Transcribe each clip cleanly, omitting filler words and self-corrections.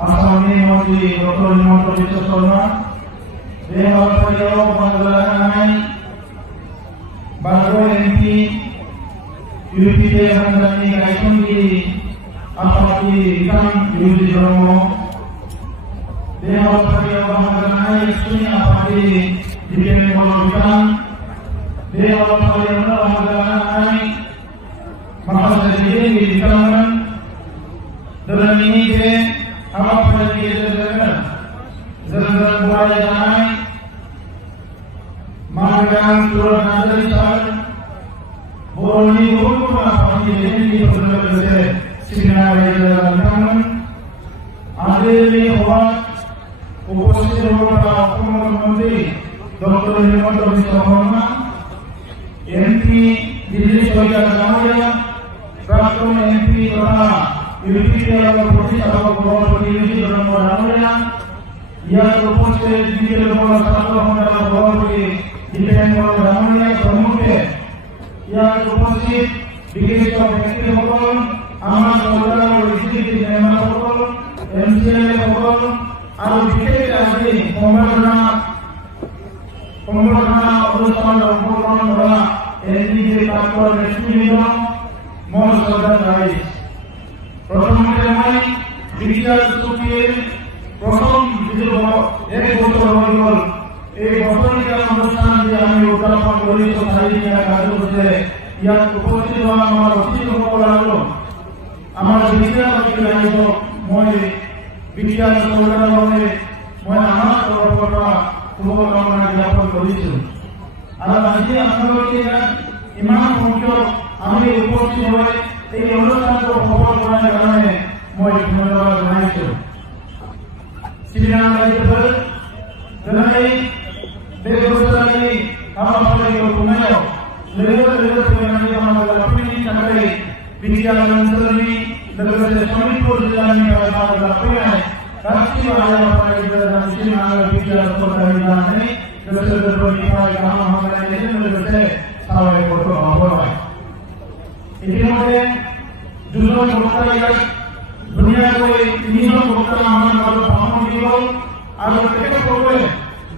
Asami Mati Dr. Himanta Biswa Sarma, Dewa Pariyo Panggalanai, Bago MP, UPD Handani Kaisungki, Apati Ikan Yudi Jomo, Dewa Pariyo Panggalanai, Sunya Apati Dikene Molokan, Dewa Pariyo Panggalanai, Mahasiswa di kalangan dalam ini ke apa pada dia jalan buaya magang turun dari sana boleh urut apa ini berbagai sinar jalan kanan ada ini orang oposisi orang menteri Dr. Himanta Biswa Sarma MP Dilli Soya Jamaya Praktun MP Tata UPD Provinsi atau Provinsi Borobudur yang उपस्थित जिले बोला सातों हमारा बहुत ही depend बोला रामनिया प्रमुख है yang उपस्थित बिगेश का व्यक्ति बोल आमान बोला और इसी के जयमाला बोल MCL बोल और बिगेश आदि पम्बरना उरुसान बोल बोला NDJ काटकोर रेस्टोरेंट मॉल सदर राइस प्रथम में विज्ञान सूची प्रथम जिले एक बोतल होल एक बोतल का अनुष्ठान दिया हमें उत्तराखंड गोली सोसाइटी का कार्य से या उपस्थित हुआ हमारा उसी को बोला लो हमारा विज्ञान की लाइन को मोए विज्ञान सोलर मोए मोए हमारा और पता तुम्हारा हमारा जापर गोली से अगर आज हम लोग के इमाम मुख्य हमें उपस्थित हुए এই অনুষ্ঠান को সফল করার কারণে মই ধন্যবাদ জানাইছো শ্রীরাম রাজ্যপাল জনাই দেবসরানি আমাদের কোনায় লেগো প্রণালী আমাদের লাফিনি চাকরি বিজ্ঞান অঞ্চলনি দলগত সমিতিপুর জেলানি আমাদের লাফিনি রাষ্ট্রীয় আয়োজন করে রাষ্ট্রীয় নাগরিক বিজ্ঞান প্রতিষ্ঠানে দলগত প্রতিষ্ঠায় কাম আমাদের নেতৃত্বে সবাই করতে হবে इतिमধ্যে দুজন বক্তারা দুনিয়ার ওই তিনজন বক্তারা আমার মাঝে ভাষণ দিব আর থেকে করবে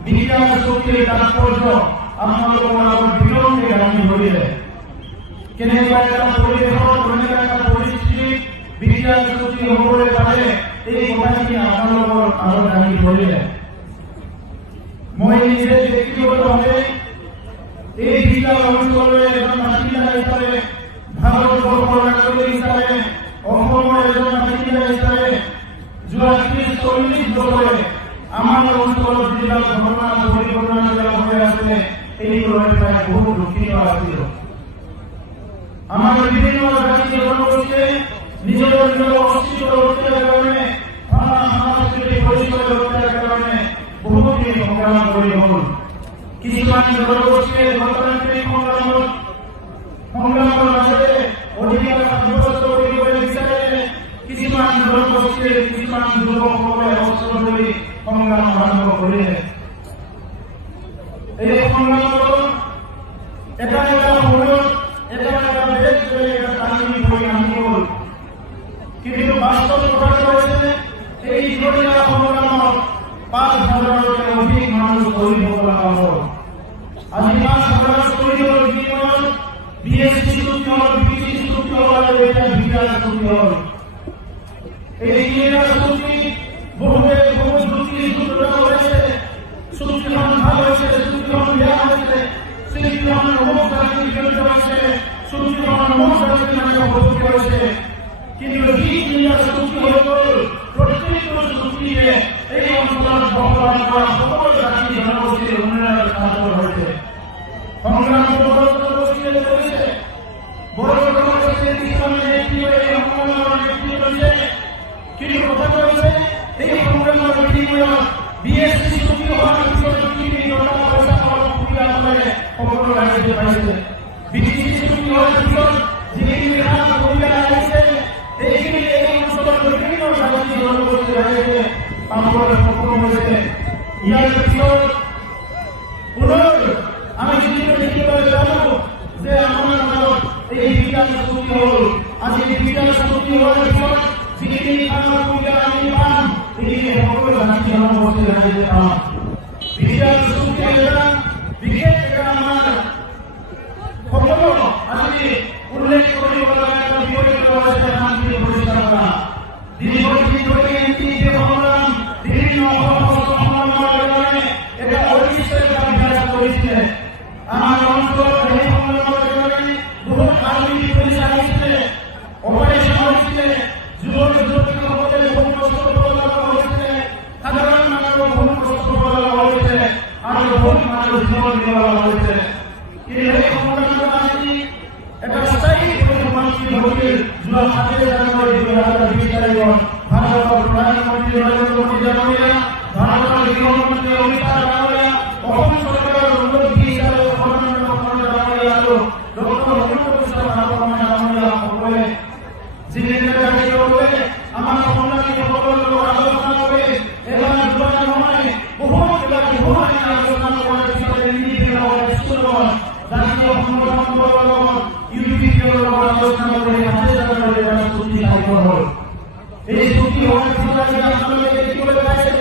বিজ্ঞান শক্তির তাৎপর্য আপনাদের আমার বিলম্বে গান ধরিয়ে কেনে একটা পরিবেশ কেনে একটা পরিস্থিতি বিজ্ঞান শক্তি হয়ে পারে এই কথাটি আপনাদের আরো গান ধরিয়ে মই নিজে ব্যক্তিগতভাবে এই বিজ্ঞান অঞ্চলে একজন বাসিন্দা হিসাবে ভারত নাগরিক হিসাবে অসমের একজন বাসিন্দা হিসাবে যোৱা 30-40 বছরে আমার অঞ্চল জিলার ঘটনা পরিঘটনা হয়ে আছে এই প্রায় বহু দুঃখিত আছিল আমাদের বিভিন্ন জাতি জনগোষ্ঠী নিজের অস্তিত্ব রক্ষার কারণে সাংস্কৃতিক পরিচয় রক্ষার কারণে বহুদিন সংগ্রাম করে হল কিছুমান জনগোষ্ঠীর গণতান্ত্রিক সংগ্রামের মাঝে অধিকার সাব্যস্ত করে বিচারে কিছুমান জনগোষ্ঠীর কিছুমান যুবকসকলে অস্ত্র ধৰি সংগ্ৰাম আৰম্ভ কৰিলে এই সংগ্রাম এটা সময়ত এটা বেশ এটা টানি হৈ আনিল কিন্তু বাস্তব কথা হৈছে এই ধরনের সংগ্রামত 5,000-ৰো অধিক মানুষ শহীদ হ'ব লগা হ'ল আজি 5,000 শহীদৰ বিনিময়ত BTC চুক্তি হল এটা বিজ্ঞান চুক্তি হল এই বিজ্ঞান চুক্তি বহুতে বহু যুক্তি সূত্র হয়েছে চুক্তিখন ভাল হয়েছে চুক্তিখন বেয়া হয়েছে চুক্তিখন অমুক জাতির বিরুদ্ধে হয়েছে চুক্তিখন অমুক জাতির নামে অবহিত হয়েছে কিন্তু বিজ্ঞান চুক্তি হয়ে গেল প্রত্যেকটা চুক্তিতে এই অঞ্চলের বসবাস করা সকল জাতি জনগোষ্ঠীর উন্নয়নের সাহায্য হয়েছে সংগ্রাম করেছে বড় কিন্তু কথা হয়েছে এই সংগ্রামের বিনিময়ত BTC চুক্তি হওয়ার পিছত পয়সা সুবিধা করে সকলো ৰাইজে পাইছে BTC চুক্তি হোৱাৰ পিছত যিখিনি সুবিধা আহিছে এইখিনি এই অঞ্চলৰ বিভিন্ন জাতি জনগোষ্ঠীৰ ৰাইজে পাবলৈ সক্ষম হৈছে ইয়াৰ পিছত পুনৰ আমি যিটো দেখিবলৈ পালো যে আমাৰ মাজত এই বিজ্ঞান চুক্তি হল আজি বিজ্ঞান চুক্তি হোৱাৰ পিছত যিখিনি সুবিধা আমি পাম দিতে পাৰোঁ বিদ্যাৰ চুক্তি এটা বিশেষ এটা আমাৰ সকলো আজি উল্লেখ কৰিব লগা এটা বিষয় হৈছে শান্তি প্ৰতিষ্ঠা দীৰ্ঘদিন ধৰি এনটি সংগ্ৰাম বিভিন্ন সংগ্ৰামৰ এটা অনিষ্ট অভ্যাস কৰিছিলে আমাৰ অঞ্চলত সেই সংগ্ৰামৰ কাৰণে বহুত আৰ্মি পুলিচ আহিছিলে অপাৰেশ্যন হৈছিলে যুৱক যুৱতীসকলে বহুত কষ্ট কৰিব লগা হৈছিলে সাধাৰণ মানুহৰ বহুত কষ্ট কৰিব লগা হৈছিলে আৰু বহুত মানুহ জীৱন দিব লগা হৈছিলে কিন্তু সেই সংগ্ৰামৰ আজি এটা স্থায়ী পৰিসমাপ্তি ঘটিল যোৱা 7 জানুৱাৰী 2020 তাৰিখত ভাৰতৰ প্ৰধানমন্ত্ৰী নৰেন্দ্ৰ মোদী ডাঙৰীয়া ভাৰতৰ গৃহমন্ত্ৰী অমিত শ্বাহ ডাঙৰীয়া অসম চৰকাৰৰ মুৰব্বী হিচাপে সৰ্বানন্দ সোণোৱাল ডাঙৰীয়া আৰু ডক্টৰ হিমন্ত বিশ্ব ডাঙৰীয়া সকলে যিদিনা দায়িত্ব ল'লে আমাৰ সংগ্ৰামীসকলৰ লগত আলোচনা কৰি এবাৰ দুবাৰ নহয় বহুত আলোচনা কৰাৰ পিছতে স্কুলত জাতীয় সংগঠন লগত ইউপিপিৰ লগত আলোচনা কৰি 7 জানুৱাৰী এটা চুক্তি স্বাক্ষৰ হ'ল এই চুক্তি হোৱাৰ পিছত আজি আপোনালোকে দেখিবলৈ পাইছে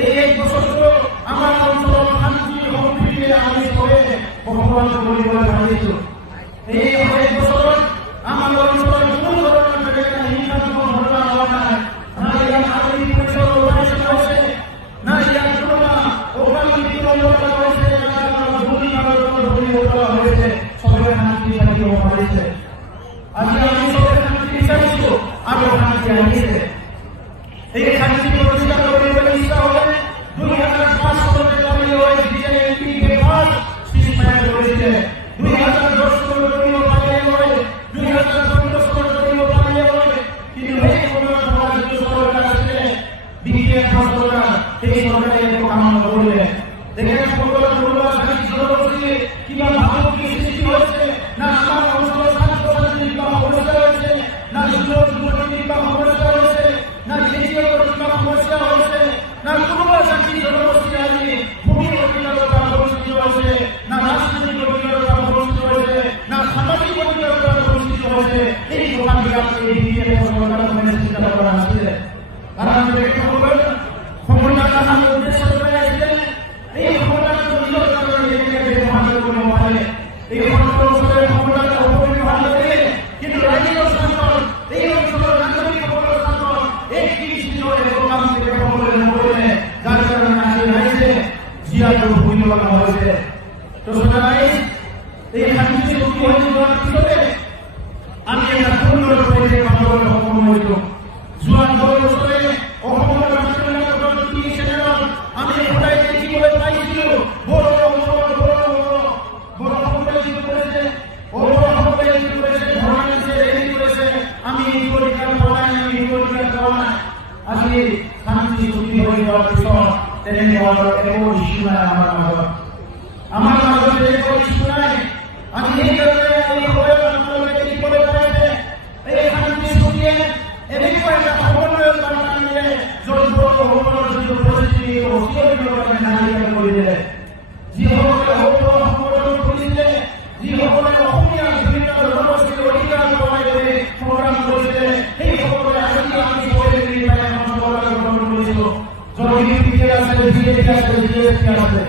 এই এক বছৰটো আমাৰ অঞ্চলত শান্তি সম্প্ৰীতিৰে আমি চবে বসবাস কৰিবলৈ পাৰিছোঁ এই এক বছৰত আমাৰ অঞ্চলত কোনো ধৰণৰ হিংসাত্মক ঘটনা হোৱা নাই না ইয়াত আৰ্মি পুলিচৰ অপাৰেশ্যন হৈছে না ইয়াত কোনোবা অকালমৃত্যু লগা হৈছে না গুলি মাৰৰ গুলি লগা হৈছে চবে শান্তি থাকিব পাৰিছে আজি আমি চবে শান্তি বিচাৰিছোঁ আৰু শান্তি আহিছে এই শান্তি প্ৰতিষ্ঠা কৰিবলৈ ইচ্ছা হ'লে 2005 চনতে আমি বিজেপি বেপাৰ সৃষ্টি কৰিছে 2010 চনত কৰিব পাৰিলে হয় 2014 চনত কৰিব পাৰিলে হয় কিন্তু সেই সময়ত আমাৰ যিটো চৰকাৰ আছিলে বিজেপি চৰকাৰ সেই চৰকাৰে একো কাম নকৰিলে দেখেন সকলো ধৰণৰ শান্তি জনগোষ্ঠী কিবা ভাবুকি সৃষ্টি হৈছে না আমাৰ অঞ্চলৰ ছাত্ৰ ছাত্ৰীৰ কিবা সমস্যা হৈছে না যুৱক যুৱতীৰ কিবা সমস্যা হৈছে না কৃষকৰ কিবা সমস্যা হৈছে না কোনোবা জাতি জনগোষ্ঠী আজি ভূমি অধিকাৰৰ পৰা বঞ্চিত হৈছে না ৰাজনৈতিক অধিকাৰৰ পৰা বঞ্চিত হৈছে না সামাজিক অধিকাৰৰ পৰা বঞ্চিত হৈছে এই কথাবিলাক এই বিজেপি চৰকাৰৰ চিন্তা কৰা নাছিলে কাৰণ ব্যক্তিসকল সংবিধান আমাৰ উদ্দেশ্য কৰি আহিছিলে এই সংবিধানটো নিজৰ কাৰণে ব্যৱহাৰ কৰিব পাৰে এই অঞ্চলৰ সংবিধান অপব্যৱহাৰ নকৰে কিন্তু ৰাজ্যৰ শাসন এই অঞ্চলৰ নাগৰিকসকলৰ শাসন এই কৃষিৰ কাম সকলোৱে নকৰিলে যাৰ কাৰণে আজি ৰাইজে জীয়াটো ভুগিব লগা হৈছে তো সদায় এই শান্তি চুক্তি হৈ যোৱাৰ পিছতে আমি এটা সুন্দৰ পৰিৱেশ পাবলৈ সক্ষম হৈছোঁ যোৱা 10 বছৰে অসমৰ ৰাষ্ট্ৰীয় টিভি চেনেলত আমি সদায় দেখিবলৈ পাইছিলোঁ বড়ো সকলে যি কৰিছে আমি এই অধিকাৰ পোৱা নাই আমি এই অধিকাৰ পোৱা নাই আজি শান্তি চুক্তি হৈ যোৱাৰ পিছত তেনেধৰণৰ একো ইছ্যু নাই আমাৰ মাজত একো ইছ্যু নাই আমি সেইকাৰণে এই সময়ত আপোনালোকে দেখিবলৈ পাইছে এই শান্তি চুক্তিয়ে এনেকুৱা এটা সমন্বয়ৰ কাৰণে আনিলে য'ত সকলৰ যিটো পৰিস্থিতি অচিয়ৰ কাৰণে নাগৰিকে কৰিলে যিসকলে সকলৰ সংগঠন কৰিছিলে যিসকলে অসমীয়া বিভিন্ন জনগোষ্ঠীৰ অধিকাৰ কমাই সংগ্ৰাম কৰিছিলে সেই সকলে আজি আমি চবে মিলি পেলাই চৰকাৰ গঠন কৰিছোঁ জনগোষ্ঠী আছে বিজেপি আছে বিজেপি আছে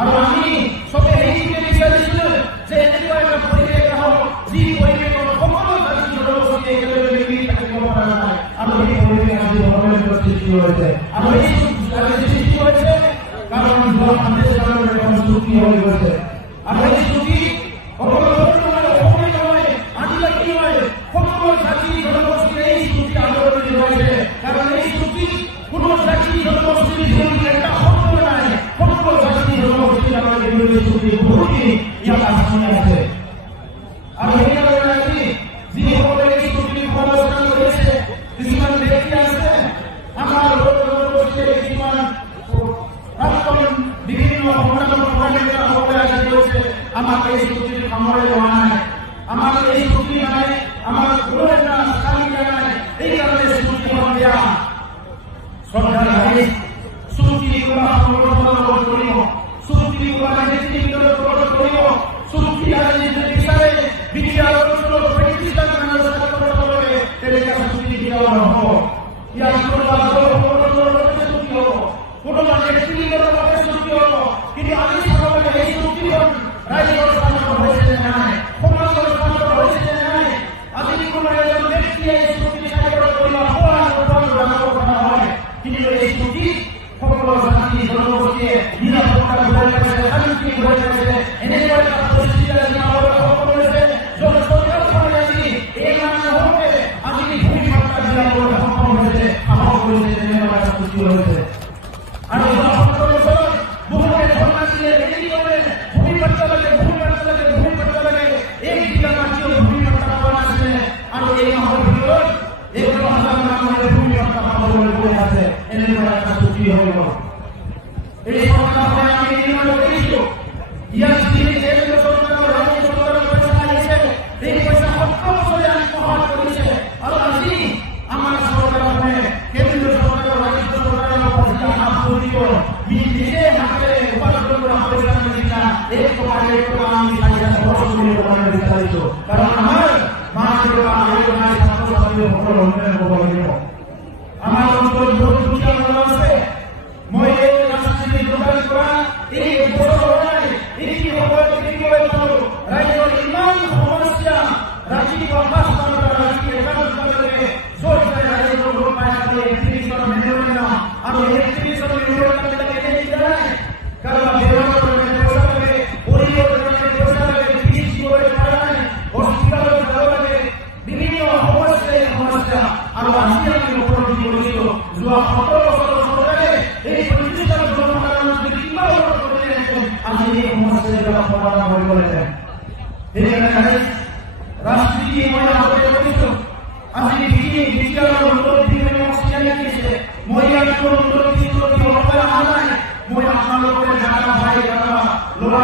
আৰু আমি চবে সেইটোকে বিচাৰিছিলোঁ যে এনেকুৱা এটা পৰিৱেশ হওক যি পৰিৱেশত সকলো জাতি জনগোষ্ঠী একেলগে মিলি থাকিব পৰা নাই আৰু সেই পৰিৱেশ আজি ধৰ্মৰ সৃষ্টি হৈছে আৰু এই সৃষ্টি হৈছে কাৰণ যোৱা 5 জানুৱাৰীৰ এখন চুক্তি হৈ গৈছে আৰু এই চুক্তি সকলো অসমীয়া নহয় আদিবাসী নহয় সকলো জাতি জনগোষ্ঠীৰ এই চুক্তি আদৰণি জনাইছে কাৰণ এই চুক্তি কোনো জাতি জনগোষ্ঠীৰ বিৰুদ্ধে এটা শব্দ নাই সকলো জাতি জনগোষ্ঠীৰ কাৰণে বিৰোধী চুক্তি বহুতখিনি ইয়াত আঁচনি আছে আৰু সেইকাৰণে আজি যিসকলে এই চুক্তিৰ সমালোচনা কৰিছে কিছুমান ব্যক্তি আছে আমাৰ জনগোষ্ঠীৰ কিছুমান বিভিন্ন সংগঠনৰ আজি কৈছে আমাক এই চুক্তিৰ সামৰি লোৱা নাই আমাৰ এই চুক্তি নাই আমাৰ কোনো এটা স্থান দিয়া নাই এইকাৰণে চুক্তিখন দিয়া শ্ৰদ্ধাৰ ভাই চুক্তি কোনোবা সংগঠনৰ লগত কৰিব চুক্তি কোনোবা নেতৃত্বৰ লগত কৰিব চুক্তি আজি যদি বিচাৰে বিদ্যাৰ অঞ্চলত 35টা গানৰ ছাত্ৰসকলে তেনেকুৱা চুক্তি দিয়া নহ'ব ইয়াত কোনোবা সংগঠনৰ লগত চুক্তি হ'ব কোনো ব্যক্তিগতভাবে চুক্তি হব, কিন্তু আমি চাব লাগে এই চুক্তিখন ৰাইজৰ স্বাৰ্থত হৈছে নে নাই, সমাজৰ স্বাৰ্থত হৈছে নে নাই। আজি কোনো এজন ব্যক্তিয়ে এই চুক্তি স্বাক্ষৰ কৰিব হয়, কিন্তু এই চুক্তি সকলো জাতি জনগোষ্ঠীয়ে নিৰাপত্তা ঘূৰাই পাইছে, শান্তি ঘূৰাই পাইছে। এনেকুৱা এটা পৰিস্থিতি আজি আমাৰ সকলো হৈছে য'ত চৰকাৰখনে আজি এই মানুহকে আজি ভূমিকা দিয়াবলৈ সক্ষম হৈছে, সাহস কৰিছে, তেনেকুৱা এটা সৃষ্টি হৈছে। আৰু বহুতে ধৰ্মাছিলে হেৰি কৰে ভূমিপত্ৰ লাগে, এই জিলা মাটিও ভূমিপত্ৰ পোৱা নাছিলে। আৰু এই মাহৰ ভিতৰত 11,000 মানুহে ভূমিপত্ৰ পাবলৈ গৈ আছে। এনেকুৱা এটা চুক্তি হৈ গ'ল। এই চৰকাৰখনে আমি নিৰ্ণয় কৰিছো, ইয়াত যিখিনি কেন্দ্ৰীয় চৰকাৰৰ ৰাজ্য চৰকাৰৰ পইচা আহিছে, এই পইচা 17 বছৰে আত্মসাৎ কৰিছে। আৰু আজি আমাৰ চৰকাৰখনে কেন্দ্ৰীয় চৰকাৰৰ ৰাজ্য চৰকাৰৰ নিজে হাতেৰে উপাৰ্জন কৰা পইচা নিচিনা এক টকা আমি বিচাৰিছো। কাৰণ আমাৰ মা দেউতা ছাত্ৰ ছাত্ৰীসকলৰ উন্নয়ন হ'ব লাগিব। আমাৰ অঞ্চলত বহুত দুখীয়া মানুহ আছে। মই এই ৰাজনীতি যোগদান কৰা এই বছৰ এই সময়ত দেখিবলৈ পালো ৰাজ্যৰ ইমান সমস্যা। ৰাতিপুৱা 5টা বজাৰ ৰাতি 11 বজালৈকে য'ত ৰাইজৰ ভোট পাই থাকে 31ৰ মেজৰিটি আৰু 31ৰ মেজৰিটি কাৰোবাৰ বেমাৰৰ কাৰণে পইচা লাগে, পৰিয়ালৰ কাৰণে পইচা লাগে, ফিজ দিবলৈ পৰা নাই, হস্পিটালত যাব লাগে, বিভিন্ন সমস্যা। আৰু আজি আমি উপলব্ধি কৰিছো যোৱা 17 বছৰৰ চৰকাৰে এই প্ৰতিষ্ঠান জনসাধাৰণৰ যদি কিবা কৰিলেহেঁতেন আজি এই সমস্যাবিলাক সমাধান কৰিবহেঁতেন। সেইকাৰণে ৰাজনীতি মই আগতে কৰিছো। আজি বিজ্ঞানৰ উন্নতি চিনাকি দিছে। মই ইয়াত কোনো উন্নতি হ'বলৈ অহা নাই। মই আপোনালোকে দাদা ভাই দাদা ল'ৰা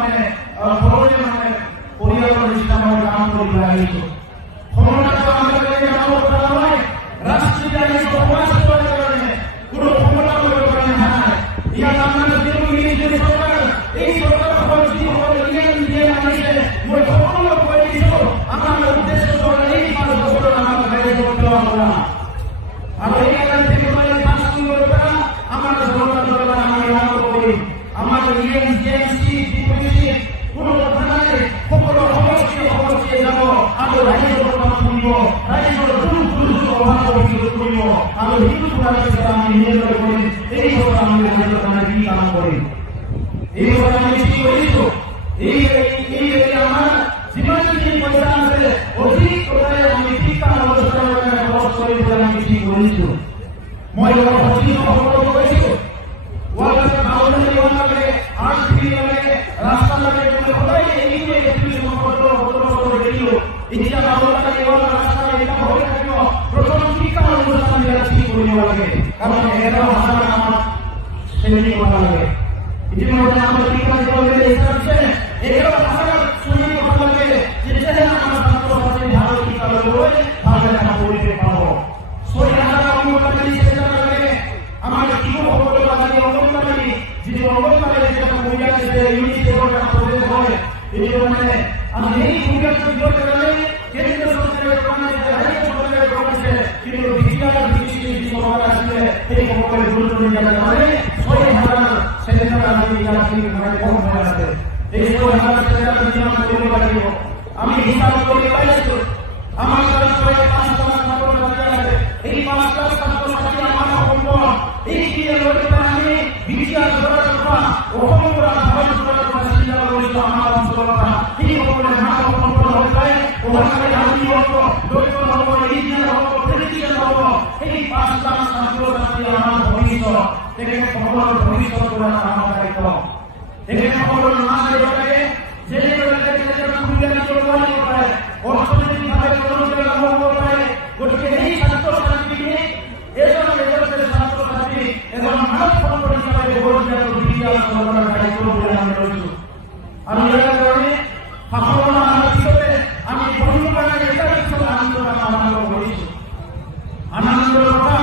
মানে পৰিয়ালৰ নিচিনা মই কাম কৰিব আহিছো। ক্ষমতাটো আমাৰ নহয়, ৰাজনীতি আহিছো সমাজ সেৱাৰ কাৰণে, কোনো ক্ষমতা কৰিব কাৰণে নাই। ইয়াত আমাৰ চৰকাৰ এই চৰকাৰখন যিসকলে আনিছে মই সকলোকে কৈ দিছো আমাৰ উদ্দেশ্য এই 5 বছৰত আমাৰ কৰা আৰু এই আমাৰ আমাৰ কোনো কথা নাই। সকলো সমষ্টিয়ে যাব আৰু ৰাইজৰ কথা শুনিব, ৰাইজৰ অভাৱ কৰিব আৰু সেইটো কৰাৰ পিছত আমি নিৰ্ণয় কৰিম এই বছৰ আমি ৰাইজৰ কাৰণে কি কাম কৰিম। এই বছৰ আমি কি কৰিছো, এই আমাৰ যিমানখিনি পইচা আছে অধিক টকাৰে আমি শিক্ষা অনুষ্ঠানৰ কাৰণে খৰচ কৰিবলৈ আমি কি কৰিছো। মই সকলো কৈছো ৰাস্তা লাগে সদায় এতিয়া প্ৰথম শিক্ষা অনুষ্ঠান কি কৰিব লাগে, কাৰণ 11,000 আমাক শ্ৰেণী কৰিব লাগে। ইতিমধ্যে আমাৰ শিক্ষা দিবলৈ ইচ্ছা আছে 11,000 শ্ৰেণী কৰিব লাগে, তেতিয়াহে আমাৰ ছাত্ৰ ছাত্ৰী ভাল শিক্ষা ল'বলৈ ভাল এটা পৰিৱেশ পাব। 6,000 অংগনবাড়ী চেণ্টাৰ লাগে। আমাৰ শিশুসকলৰ আজি অংগনবাড়ী যিটো অংগনবাড়ী যেটা মহিলা আছে ইউনিচেফৰ এটা প্ৰজেক্ট হয়, এইটো মানে আমি এই সুবিধাটো দিবৰ কাৰণে কেন্দ্ৰীয় চৰকাৰে ৰাজ্য চৰকাৰে কৰিছে, কিন্তু বিজ্ঞান BTC চৰকাৰ আছিলে সেই সকলে গুৰুত্ব নিদিয়াৰ কাৰণে 6,000 চেণ্টাৰ আমি কম হৈ আছে। এই 6,000 চেণ্টাৰ নিৰ্মাণ কৰিব লাগিব। আমি হিচাপ কৰি পাইছো আমাৰ তাত 5 লাখ ছাত্ৰ ছাত্ৰী আছে। এই 5 লাখ ছাত্ৰ ছাত্ৰী আমাৰ সম্পদ। এই আমি বিজ্ঞান কৰাৰ কথা অসমৰ ভাৰত কৰাৰ কথা চিন্তা কৰিছো। আমাৰ অঞ্চলৰ কথা সেই সকলে মানৱ সম্পদ হৈ যায় অসমে জাতি হ'ব, দৰিদ্ৰ হ'ব, ইঞ্জিনিয়াৰ হ'ব, টেকনিচিয়ান হ'ব। সেই 5 লাখ ছাত্ৰ ছাত্ৰী আমাৰ ভৱিষ্যত। তেখেতসকলৰ ভৱিষ্যত কৰা আমাৰ দায়িত্ব। তেখেতসকলৰ মা দেউতাকে যেনেদৰে সুবিধা দিব পাৰে, অৰ্থনৈতিকভাৱে তেওঁলোকে লাভ হ'ব পাৰে। গতিকে সেই ছাত্ৰ ছাত্ৰীখিনি এজন ছাত্ৰ ছাত্ৰী এজন মানৱ সম্পদ হিচাপে গঢ় দিয়াটো বিজ্ঞান চৰকাৰৰ দায়িত্ব বুলি আমি লৈছো। আৰু ইয়াৰ কাৰণে শাসন অহাৰ পিছতে আমি পঢ়িব কাৰণে এটা পিছত আনন্দ কৰিছো। আনন্দৰ কথা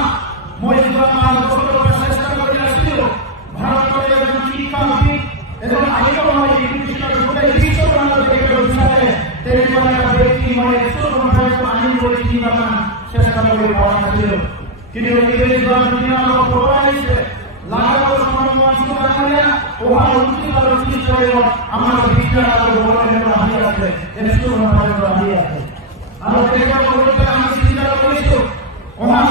মই যোৱা 5 বছৰৰ পৰা চেষ্টা কৰি আছিলো ভাৰতৰ এজন শিক্ষাবিদ এজন আইনময় গোটেই বিশ্বব্ৰহ্মাণ্ডৰ তেখেতৰ বিচাৰে তেনেকুৱা এটা ব্যক্তি মই আনিবলৈ চেষ্টা কৰি পোৱা নাছিলো। কিন্তু যোৱা দুদিন আগত খবৰ আহিছে লাগাবো সমাজ বানাইয়া ওহা উন্নতি আর চিন্তা করব আমরা বিজ্ঞান আর বড়দের রাহি আছে এসব আমাদের রাহি আছে আর দেখো বলতে আমি চিন্তা করেছি ওহা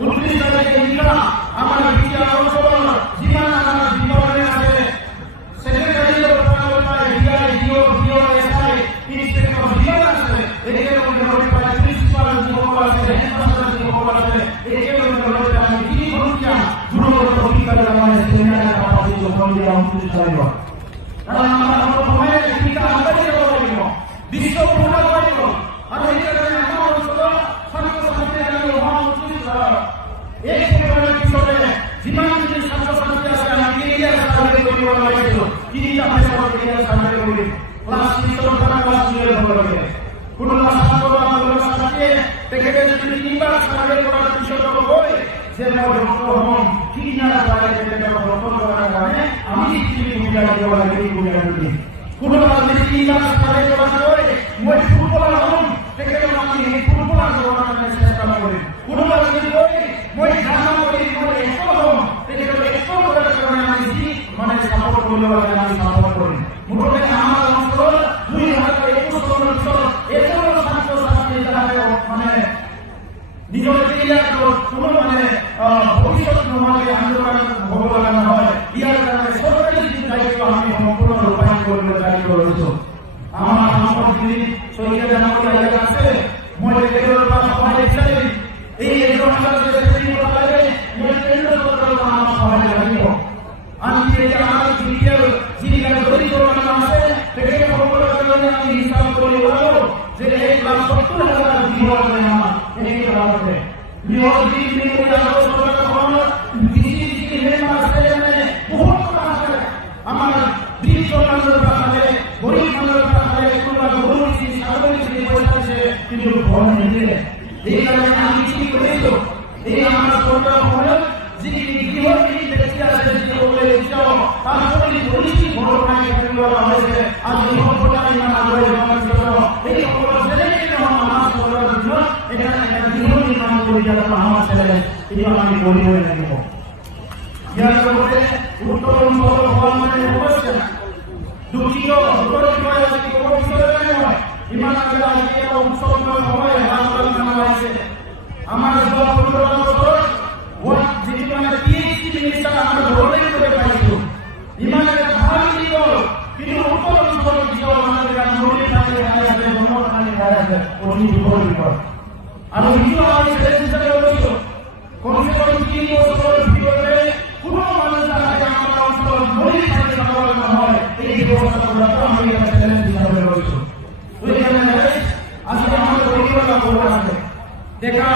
উন্নতি তারিখে নিলা আমার বিজ্ঞান আর সবল জীবন আমার জীবনে আছে সেক্রেটারি ওটা বিজ্ঞান জিও এসআই ইনস্পেক্টর জীবন আছে এর মধ্যে প্রিন্সিপাল জীবন আছে হেডমাস্টার জীবন আছে এর মধ্যে আমি কি ভূমিকা গুরুর ভূমিকা মানে সেমিনারে আমাদের ভূমিকা অংশ করব কারণ আমরা সময়ে ভূমিকা আমাদের করব বিশ্ব পূর্ণ করব আর এই কারণে আমরা হলো ছাত্র-ছাত্রীদের মহামন্ত্রী এই প্রোগ্রামের পিছনে জীবন যদি ছাত্র-ছাত্রী আছে আমি এরিয়া সার্ভে করি বলা হয়েছিল কি আপনি সব এরিয়া সার্ভে করি ক্লাস 3 ক্লাস 2 এর হবে কোনো ছাত্র আমাদের সাথে দেখে যদি তিনবার সার্ভে করার বিষয় হয় যে হম কি না পারে এটা প্রপোজ করার কারণে আমি কি ভূমিকা দেওয়া লাগে এই ভূমিকা দিই কোনো যদি তিনবার সার্ভে করা হয় মই ফুটবলার হম দেখে আমি এই ফুটবলার হওয়ার চেষ্টা করি কোনো যদি কই মই গানা করি মই একটু হম দেখে একটু করার কারণে আমি কি মানে সাপোর্ট করলে আমি সাপোর্ট করি মোটামুটি আমার অঞ্চল 2021 সালের এত ছাত্র-ছাত্রী তারা মানে নিজের এরিয়া কোনো মানে ভবিষ্যৎ প্রমাণে আন্দোলন ভগবান হয় ইয়ার কারণে সরকারি দায়িত্ব আমি সম্পূর্ণ রূপায়ণ করতে দায়িত্ব রয়েছে আমার সংসদী সরিয়ে জানাতে এলাকা আছে মই এগুলোর পাশ সহায় চাই এই এলাকার যে সেক্রেটারি বলারে মই কেন্দ্র সরকার আমার সহায় লাগিব আমি এই আমার ডিটেইল জিলা দরিদ্র মানুষ আছে থেকে খবর কাগজে আমি হিসাব করে বলবো যে 1,70,000 জীবন আমার এই কারণে বিরোধী বিরোধী আলোচনা করব BTC আছে বহুত আছে আমার বৃদ্ধ মানুষের কাছে গরিব মানুষের কাছে কিংবা গরিব সাধারণ পয়সা আছে কিন্তু ভয় নেই এই কারণে আমি কি করেছো এই আমার সরকার হলো যে বিরোধী ব্যক্তি আছে যে বলে যাও তারপরে বলিছি বড় ভাই বলা হয়েছে আজ সরকার না আগে জমা করো এই খবর জেনে আমার সরকার জন্য এখানে একটা বিরোধী নাম করে যারা আমার ছেলে এই আমি বলি হয়ে নেব ইয়ার মধ্যে উত্তরণ বড় হওয়ার মানে অবশ্যই দুঃখিত উত্তরণ হয় আছে কোন বিষয়ে নয় ইমান আগে আজকে উৎসব হয় হাজার নাম আছে আমার সব উত্তরণ বড় ওই যেটা মানে PhD জিনিসটা আমরা ধরে করে পাইছো ইমানের ভালো দিও কিন্তু উত্তরণ বড় দিও আমাদের মনে থাকে আছে মনে থাকে ওই বিপরীত আর ভিডিও আমি ছেড়ে বলছো কমসে কম 3 বছর ভিডিওতে কোনো মানুষ যাতে আমরা অন্তর মনে থাকে না হয় এই ব্যবস্থাগুলো আমি একটা চ্যালেঞ্জ হিসেবে বলছো ওই কারণে আজকে আমাদের পরিকল্পনা করব আছে দেখা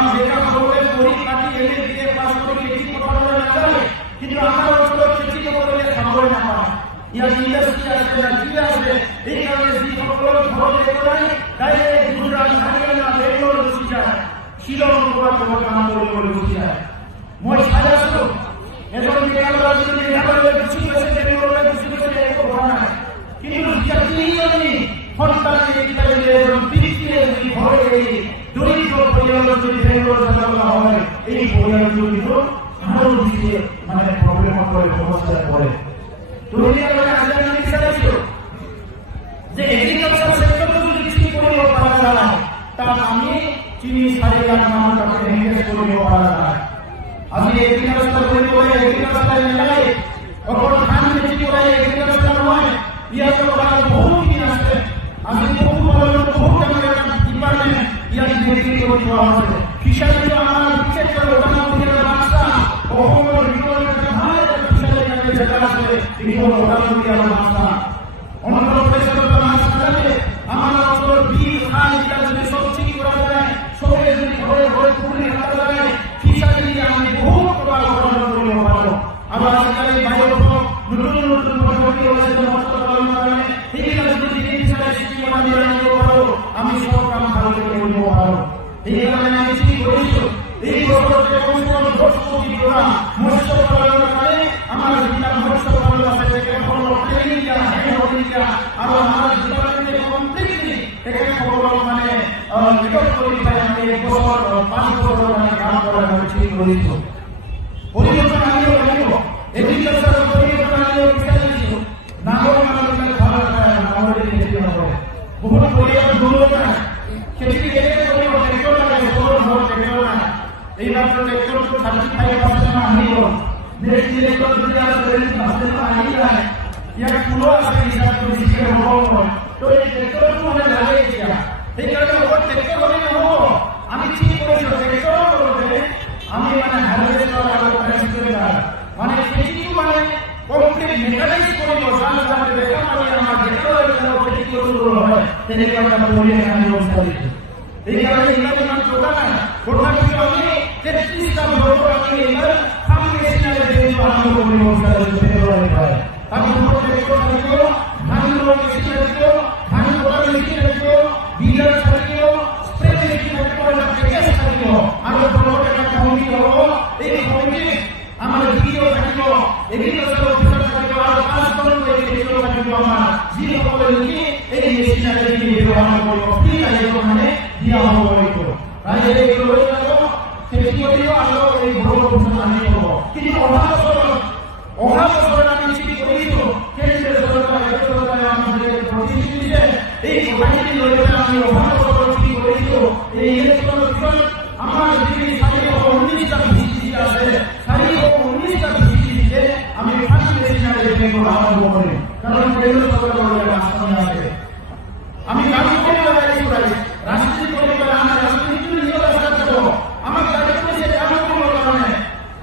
বলে পরীক্ষাটি এনে দিয়ে পাস করে কেজি পড়ানো যায় কিন্তু আমরা অন্তর কেজি করে সামনে না পাই ইয়ার ইন্ডাস্ট্রি আছে না কি আছে এই কারণে যে সকল খবর দেখায় ডাইরেক্ট গুজরাট হারিয়ানা বেঙ্গল বসে যায় শিলং পুরো কাম করে বসে যায় মই সাজাছো এখন কেরালা যদি এভাবে কিছু বেশি বেঙ্গলে কিছু বেশি এক ঘটনা কিন্তু জাতীয়নি ফলটাকে এইটাকে পিছিয়ে এই ভরে এই দরিদ্র পরিবার যদি বেঙ্গল জানা হয় এই পরিবার যদি আরো বেশি মানে প্রবলেম করে সমস্যা করে দুনিয়ার আজানি চাইছো যে এগ্রিকালচার সেক্টর যদি কিছু করে পারা যায় তা আমি চিনি সারিকার নাম কাছে এনগেজ করে পারা যায় আমি এগ্রিকালচার করে এগ্রিকালচার নিলাই ওপর ধান বেশি করে এগ্রিকালচার নয় ইয়া তো বহুত কি আছে আমি বহু বড় বহুত ডিপার্টমেন্ট ইয়া ডিগ্রি করে পাওয়া আছে ফিশারি আমার বিশেষ করে ওখানে থেকে রাস্তা ওপর রিকোয়ারমেন্ট হয় ফিশারি জায়গা আছে এগুলো ওখানে থেকে আমার রাস্তা অন্য প্রদেশের রাস্তা আছে আমার অঞ্চল বীজ খাল এটা যদি সব ঠিক করা যায় সবে যদি ঘরে ঘরে পুকুরি রাখা যায় ফিশারি আমি বহুত বড় করতে পারবো আবার আজকাল বাইরে নতুন নতুন পদ্ধতি হয়েছে নষ্ট করার কারণে এই কাজ যদি ফিশারি সিস্টেম আমি রাখতে পারবো আমি সব কাম ভালো করে করতে পারবো এই কারণে আমি কি করেছি এই বছরতে কোন বছরটি করা মৎস্য পালনের কারণে আমার জিল্লার মৎস্য পালন আছে থেকে কোনো ট্রেনিং দেওয়া হয় না আর আমার ডিপার্টমেন্টে কমপ্লিটলি এখানে খবর মানে রিপোর্ট করি তাই আমি এক বছর 5 বছর আমি কাম করা ঠিক করেছি পরিবর্তন আগে হলো आपको ट्रैक्टर को 35% आनी हो नेक्स्ट ट्रैक्टर जो आप 70% आनी है या किलो असे हिसाब से जिसके हो तो ये ट्रैक्टर को हमें लगे क्या এই কারণে ওর ট্রैक्टर হলে হবো আমি ঠিক করেছি ট্রैक्टर করতে আমি মানে হারভেস্ট করা মানে কিছু মানে কমপ্লিট মেকানিক্স করে বসানো যাবে দেখা মানে আমার যেটা হলো ঠিক করে হয় সেই কারণে আমরা বলি আমি ব্যবস্থা দিই এই কারণে এটা মানে ছোট না ছোট কিছু আমি 33 টা বড় আমি এবার ফাউন্ডেশনাল দিয়ে বানানো করে ব্যবস্থা দিতে পারি আমি বড় ট্রैक्टर দিও ধান রোগ মেশিন দিও ধান বড় মেশিন দিও বিজার দিও স্প্রে মেশিন দিও না প্যাকেজ দিও আর বড় একটা কমিটি হলো এই কমিটি আমার ভিডিও থাকিও এগ্রিকালচার অফিসার থাকিও আর কাজ করতে এই ভিডিও থাকিও আমার জিরো করে নিয়ে এই মেশিনারি দিয়ে ব্যবহার করব ফ্রি আছে মানে দিয়া হবে তাই এই হলো সেটি করিও আমরা এই বড় বড় আনি করব কিন্তু অভাব আমি ঠিক করিও কেন্দ্রের সরকার সরকার আমাদের প্রতিনিধি দিয়েছে এই সবাইকে লইতে আমি অভাব ঠিক করিও এই ইলেকট্রন আমার যদি সাইড 19টা ভিসি আছে সাইড 19টা ভিসি আমি ফার্স্ট মেশিনারি দিয়ে আরম্ভ করি কারণ কেন্দ্র সরকারের আশ্রয় আছে আমি কাজ করে রাষ্ট্রীয় পরিবার আমার রাষ্ট্রীয় নিয়ে রাস্তা করব আমার দায়িত্ব সে কাজ করব কারণে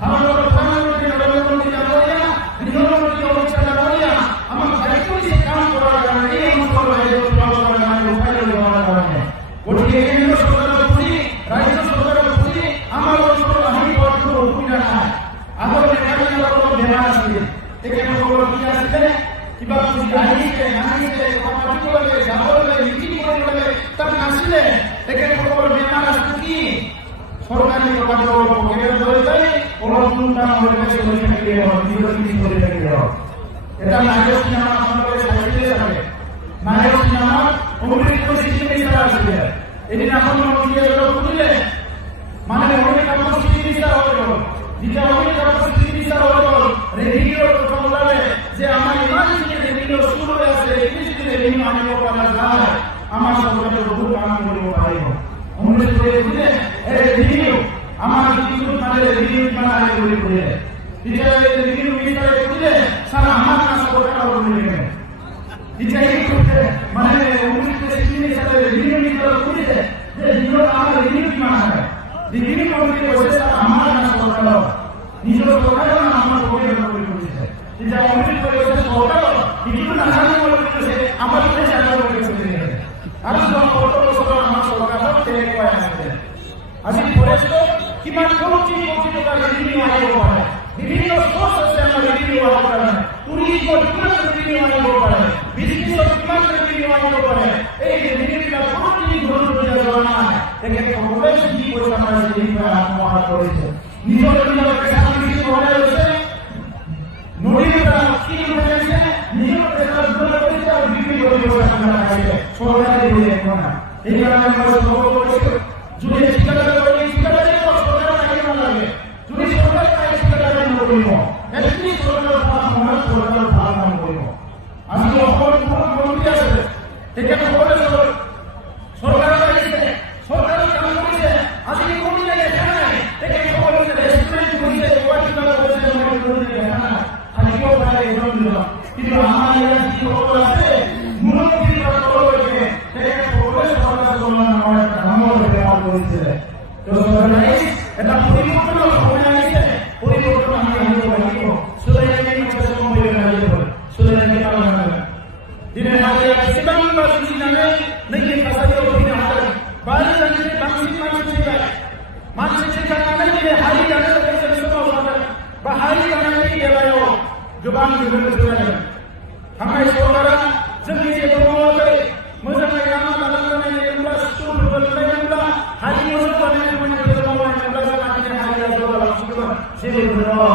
আমার প্রধানমন্ত্রী নরেন্দ্র মোদী জানাইয়া গৃহমন্ত্রী অমিত শাহ জানাইয়া আমার দায়িত্ব সে কাজ করার কারণে এই অঞ্চল রাজ্য সরকারের নামে উপায় দেওয়ার কারণে ওটি কেন্দ্র সরকারের প্রতি রাজ্য সরকারের প্রতি আমার অঞ্চল আমি বড় অসুবিধা নাই আগর মেকানিক্যাল কোনো ধ্যান আছে এখানে কোনো কি আছে কিবা কিছু গাড়িতে নামিতে কমাটিতে যাবলে মিটিং করলে তার নাসিলে এখানে কোনো বেমার আছে কি সরকারি প্রকল্প পকেটে ধরে যায় কোনো কোনটা আমাদের কাছে বসে থাকে বিরোধী করে থাকে এটা নায়ক সিনেমা আমাদের সাইডে যাবে নায়ক সিনেমা অমৃত সিস্টেমে ছাড়া আছে এটি এখন দিয়ে খুলে মানে অনেক কাপাসিটি বিচার হলো যেটা অনেক কাপাসিটি বিচার হলো রেডিও প্রথম বলে যে আমার ইমার্জেন্সি রেডিও শুরু আছে ইংলিশে রেডিও আনিব পারা যায় আমার সরকারের বহু কাম করিব পারিব অমৃত দিলে এই রেডিও আমার কিছু মানে রেডিও বানালে করি করে যেটা রেডিও বিচার দিলে সারা আমার কাছে সরকার বলে যেটা এই করতে মানে অমৃত সিস্টেমে সাথে রেডিও বিচার করে যে রেডিও আমার রেডিও কি মানে ডিগ্রি করতে বসে আমার না সরকার নিজের সরকার না আমার পকেটে করে করেছে যেটা অমৃত করেছে সরকার কিছু না জানি বলেছে আমার কাছে জানা করেছে আর সব কত বছর আমার সরকার থেকে কয় আছে আজি পড়েছিল কিমান কোটি কোটি টাকা রেডিও আইব পারে বিভিন্ন সোর্স আছে আমার রেডিও আইব পারে 20 কোটি রেডিও আইব পারে 20 কোটি রেডিও আইব পারে এই রেডিওটা কোটি কোটি জনা দেখে খবরে কি পয়সা আমরা রেডিও ব্যবহার করেছে নিজের রেডিওকে সামনে করে রয়েছে নদীটা কি করেছে নিজের রেডিও করেছে আর বিভিন্ন রেডিও আমরা আছে সরকারি রেডিও না এই কারণে আমরা খবর করেছি যদি ঠিকাদার করে ঠিকাদারের সরকার আগে না লাগে যদি সরকার আগে ঠিকাদারের না করিব একটি সরকার ভাগ সরকার ভাগ না করিব আমি অপর মন্ত্রী আছে এটা খবরে সরকার আইছে সরকার কাম করেছে আজকে কোন জায়গায় জানাই এটা খবর হচ্ছে রেস্টুরেন্ট করেছে ওয়াইট কালার করেছে মানে করেছে না খালি কেউ বলে এরকম দিল কিন্তু আমার এলাকায় কি খবর আছে মুখ্যমন্ত্রী খবর হয়েছে এটা খবরে সরকার বলল না আমার ব্যবহার করেছে তো সরকার এটা পরিবর্তন হবে না পরিবর্তন আমি আনতে পারবো সুতরাং এই কথা সময় লাগে সুতরাং কি পালন হবে দিনে হাতে সিস্টেম বা সিস্টেমে नहीं फसल को भी हाथ बारिश से मानसिक शिक्षा करने के लिए हाई जाने से सुना हुआ है बाहरी करने के लिए आयो जुबान की गलत हो जाए हमें सोरा जल्दी से बोलो करे मुझे काम करने में इतना स्टूल बोलने में हाई मुझे करने में मुझे बोलना है मतलब आने हाई जो लक्ष्य से बोलो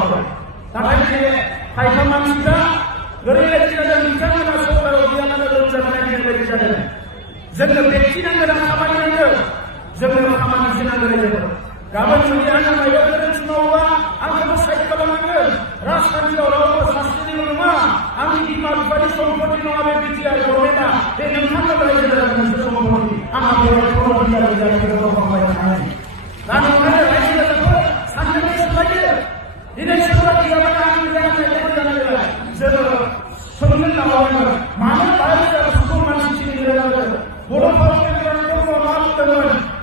ताकि के हाई का मानसिकता गरीब के निचले ना सोरा दिया ना लोग करने के लिए जाते हैं जोंनो बेखिनांगोन खामानि नांगौ जोंनो खामानि नांगौ गाबोन जुदि आंहा माबाफोर मावोबा आंखौ साइड खालामनांगोन राजखान्थियाव रावबो सासेनिल' नङा आंनि बिमा बिफानि सम्पत्ति नङा बे बिटिआर गभर्नमेन्टआ बे नोंथांमोन रायजो राजानि मोनसे सम्पत्ति आंहा बेयाव सम्पत्ति जानो फंबाय थानाय दा नोंथांनो रायजो राजाफोर Ini semua kita sebenarnya mana bahasa suku masih sini Boro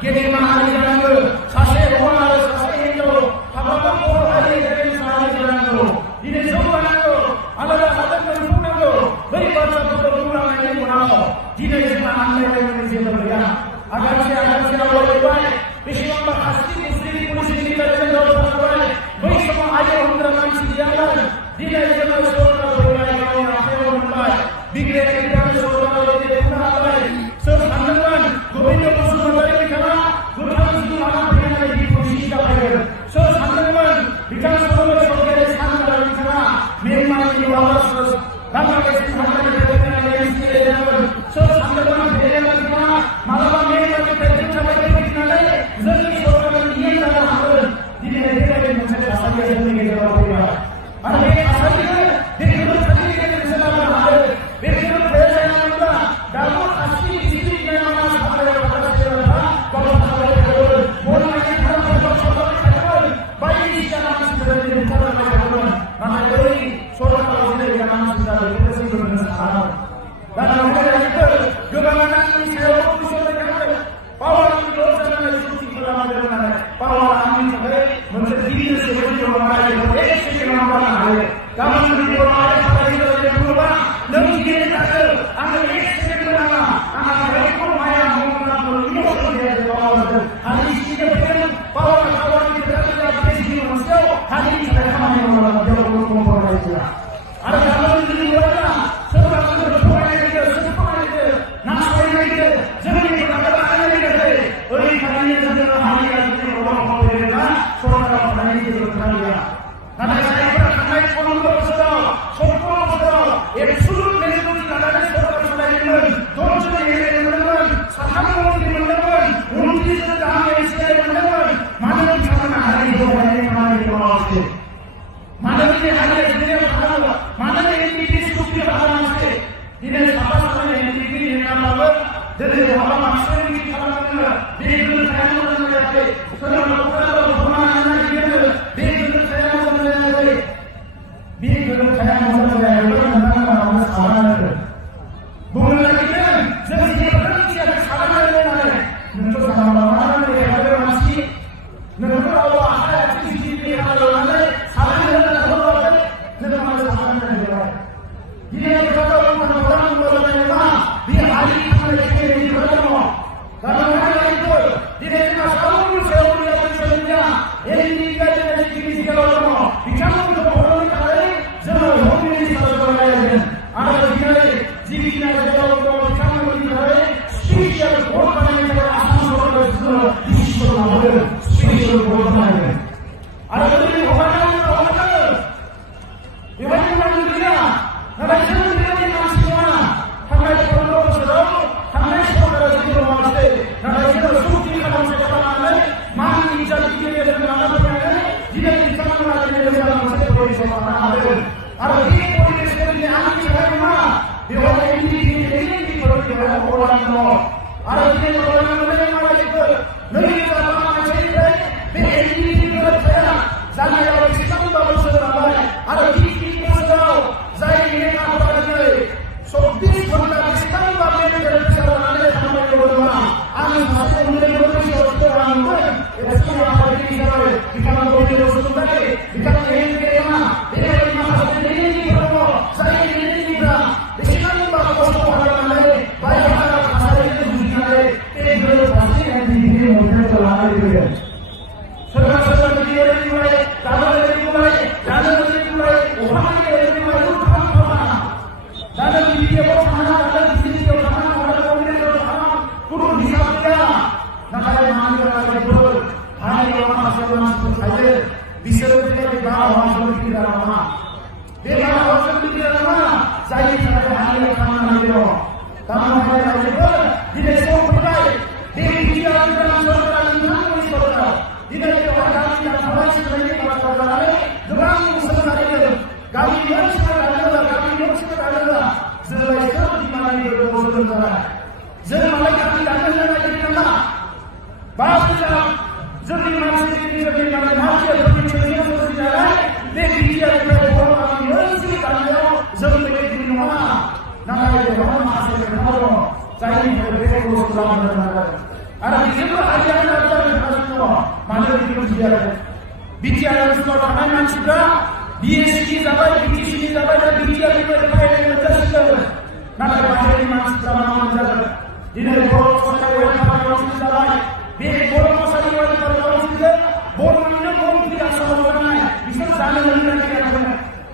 kini mana sase orang sase itu apa Boro hari ini ini semua ada beri bahasa Boro ini semua agar saya boleh baik Bismillah berhasil istri polisi kita dengan baik semua aja untuk manusia jalan tidak ada saudara berbaik yang akhirnya baik bigre kita saudara tidak baik sebenarnya gobindo musuh dari kana gurhan itu anak yang di polisi kita baik sebenarnya bicara saudara saudara sana dari kana memang di bawah bangga kesih hamba dari yang sebenarnya sebenarnya malah memang kita sampai jadi saudara ini adalah tidak ada yang mencari asal yang ini adalah ada asal ini dengan tadi kita bisa ada dengan percaya anda dalam asli sisi yang mana sampai pada saudara kalau saudara boleh kita saudara baik secara sederhana dan saudara maka dari saudara ini yang nama saudara kita sih benar dan ada itu bagaimana saya saudara power dosa dan suci kebenaran power amin sebagai menjadi sebagai orang lain sebagai orang lain kamu menjadi orang lain sebagai orang berubah lebih dari itu anda sebagai orang anda itu maya menggunakan ilmu dari power hari ini power kita tidak bisa manusia hari ini kita hanya orang jauh berkumpul saja ada kamu menjadi orang sebab berkumpul itu sebab itu nasib itu jadi oleh karena saudara hari ini orang berbeda, saudara hari ini berbeda. Karena saya berkenai pondok saudara, yang sulit melewati negara saudara ini, dosa yang mendengar, saham yang mendengar, undi sedang yang mendengar, mana yang hari ini mana yang mana ini hari ini mana yang diskusi apa ini apa yang ini nama dari apa maksud ini Bigger saya mengenai seorang dokter berhubungan dengan bigger saya mengenai bigger saya mengenai tentang orang sahabat. Bukan lagi kan? Jadi berarti ada sahabat mengenai untuk sahabat yang ada masih menurut Allah ada sisi yang ada mengenai sahabat yang ada dengan sahabat yang ada. Dia berkata orang mengenai dia hari ini bertemu. Karena tidak cuma selalu saya melihat sebenarnya ini juga jadi kiri kalau bicara untuk orang lain jangan hobi saudara lain ada jika kalau kamu bicara spesial orang yang asal saudara di seluruh spesial orang ada lagi orang yang dia ada yang dia manusia hanya kalau saudara hanya saudara itu manusia nah itu suci kalau saya mandi jadi dia dengan apa dia bisa mengalami dengan manusia boleh sama ada di polis ini anti karena dia ini kalau orang ada di orang itu lebih sama cerita ini saya jangan yang sistem baru saudara ada di saudara saya ini apa saja so this one that is time baru dari saudara sama orang amin masuk menjadi manusia orang itu semua hari ini kita boleh bersuara kita ingin kena ini masa ini berapa saya ini juga di sini baru orang lain baik saya itu juga itu pasti yang ini mungkin telah ada saudara-saudara dia mulai kabar mulai jalan mulai orang ini mulai dalam dia bersama dalam sini bersama orang orang bersama kudu bisa dia nak ada mana betul hari orang masuk saja bisa tidak di bawah masuk di dalam dia masuk di dalam saya hari kamu dia kamu saya betul tidak semua percaya dia dalam saudara dengan saudara tidak orang yang saudara sebenarnya kalau saudara dengan saudara kami Selesai di mana dia berdoa. Selesai kami datang lagi ke mana? Bahagia. Jadi masih di mana masih di mana urus ulama dan negara. Ada di situ hari yang ada di semua mana itu bicara. Bicara semua kami juga BSC sampai BTC sampai dan bicara kita pakai dengan dasar. Nak baca di mana selama menjaga. Di dalam Boro sampai yang pakai salah. Di Boro sampai yang pakai salah. Boro ini Boro tidak sama orang bisa saling mendengar.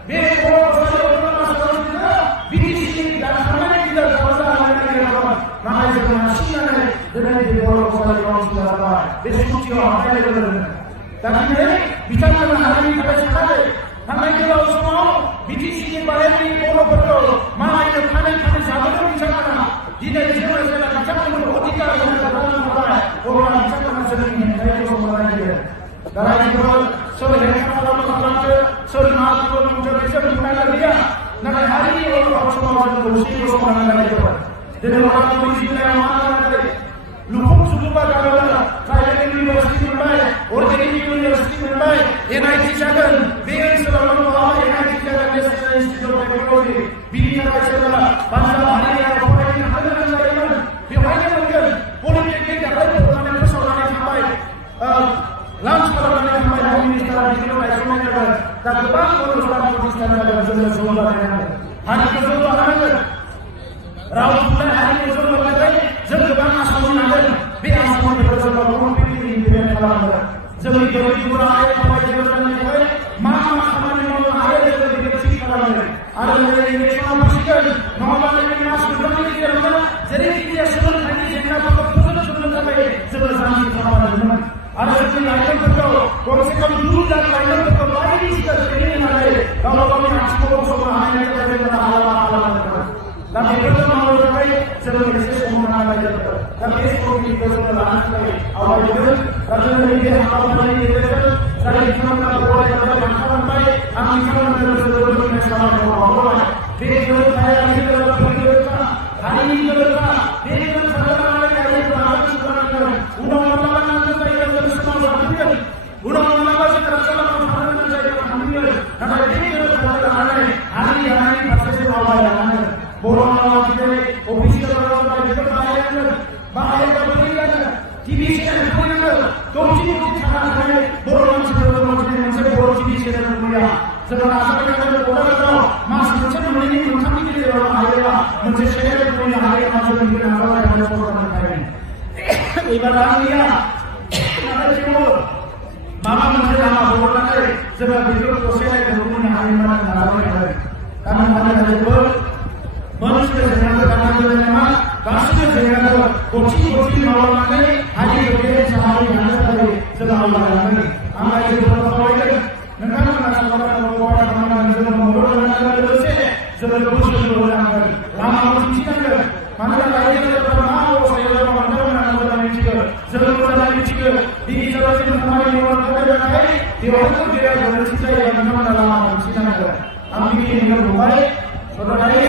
Di Boro sampai yang pakai salah. BTC dan sama tidak sama dengan maka itu masih ada dengan di Boro sampai yang salah. Besok orang ada dengan. Tapi ini bicara tentang hari ini kita sekali. Kami kalau semua BTC ini barang ini Boro betul. Malah itu kami sahabat bicara. Jika bicara saya bicara dengan otika yang dalam apa orang bicara dengan sering saya semua lagi. Dalam itu sore kalau kita sore malam kita bisa bicara dia. Nah hari ini orang semua berusaha semua lagi. Jadi orang itu yang mana Luhuk sudah berada. Saya universiti Mumbai, orang universiti Mumbai, NIT Jagan, BN selama NIT Jagan National Institute of Technology, BTC CEM Pramod Boro, Politeknik Politeknik yang ada di persoalan sampai launch pada sampai hari ini secara digital semuanya dan depan perusahaan perusahaan dan semua hari kedua hari Raut bulan hari ini semua berkait sebab asal ada biar semua bersama kompetisi di dalam jadi jadi kurang apa jawaban yang maka kami mau ada dari sekarang ada dari semua masyarakat mau ada masuk dari dalam jadi dia sebelum hari ini kita sebelum sampai sebelum sama ada satu item betul konsep dulu dan item betul lagi kita ini ada kalau kami masuk semua hanya kita ala tapi kita mau sampai sebelum semua ada tapi seperti itu semua lagi awal itu kalau ini apa lagi itu saya cuma boleh sampai kami cuma sebelum semua video saya ini hari ini video saya ibaratnya ada timur mama menjelaskan bahwa sebab itu proses yang hari mana karena ada timur manusia dengan nama pasti dengan koci mawar hari ini sehari hari sedang lagi amal itu berapa negara masalah orang dengan membuat sebab itu orang lama mencintai mana lagi mau saya sebelum saya bicara di jalan kemarin orang berada di waktu dia bercerita yang dalam cinta. Kami ini Mumbai, saudara.